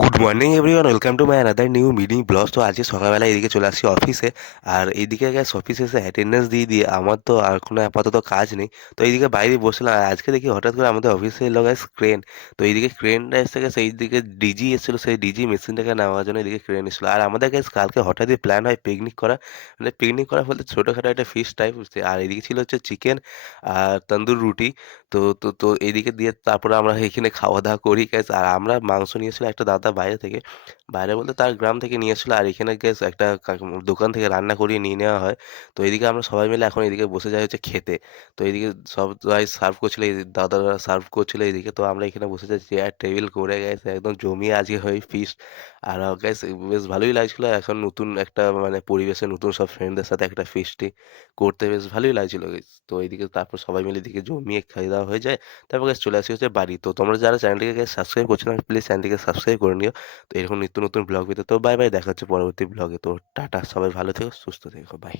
Good morning everyone, welcome to my another new mini blog. তো আজকে সকালবেলা এদিকে চলে আসছি অফিসে। আর এইদিকে গ্যাস অফিসে এসে অ্যাটেন্ডেন্স দিয়ে দিয়ে আমার তো আর কোনো আপাতত কাজ নেই। তো এইদিকে বাইরে বসলাম, আর আজকে দেখি হঠাৎ করে আমাদের অফিসে এলো গ্যাস ক্রেন। তো এইদিকে ক্রেনটা এসে গেছে, এইদিকে ডিজি এসেছিলো, সেই ডিজি মেশিনটাকে নেওয়ার জন্য এদিকে ক্রেন এসেছিলো। আর আমাদের গ্যাস কালকে হঠাৎই প্ল্যান হয় পিকনিক করা, মানে পিকনিক করা বলতে ছোটোখাটো একটা ফিশ টাইপ। আর এদিকে ছিল হচ্ছে চিকেন আর তন্দুর রুটি। তো এদিকে দিয়ে তারপরে আমরা এখানে খাওয়া দাওয়া করি গ্যাস। আর আমরা মাংস নিয়েছিল একটা দাদা বাইরে থেকে, বাইরে বলতে তার গ্রাম থেকে নিয়ে এসেছিল। আর এখানে গ্যাস একটা দোকান থেকে রান্না করিয়ে নিয়ে নেওয়া হয়। তো এদিকে আমরা সবাই মিলে এখন এদিকে বসে যাই হচ্ছে খেতে। তো এইদিকে সবাই সার্ভ করছিল, এই দাদারা সার্ভ করছিল এইদিকে। তো আমরা এখানে বসে যাই চেয়ার টেবিল করে গেছে, একদম জমিয়ে আজকে হয় ফিস্ট। আর গ্যাস বেশ ভালোই লাগছিল, এখন নতুন একটা মানে পরিবেশে নতুন সব ফ্রেন্ডদের সাথে একটা ফিস্টি করতে বেশ ভালোই লাগছিল guys। তো এইদিকে তারপর সবাই মিলে এদিকে জমিয়ে খাওয়া দাওয়া হয়ে যায়। তারপর গ্যাস চলে আসি হচ্ছে বাড়ি। তো তোমরা যারা চ্যানেলটিকে সাবস্ক্রাইব করছো না, প্লিজ চ্যানেলটিকে সাবস্ক্রাইব করে নিও। তো এরকম নিত্য নতুন ব্লগ পেতে তো বাই বাই, দেখা হচ্ছে পরবর্তী ব্লগে। তো টাটা, সবাই ভালো থেকো, সুস্থ থেকো, বাই।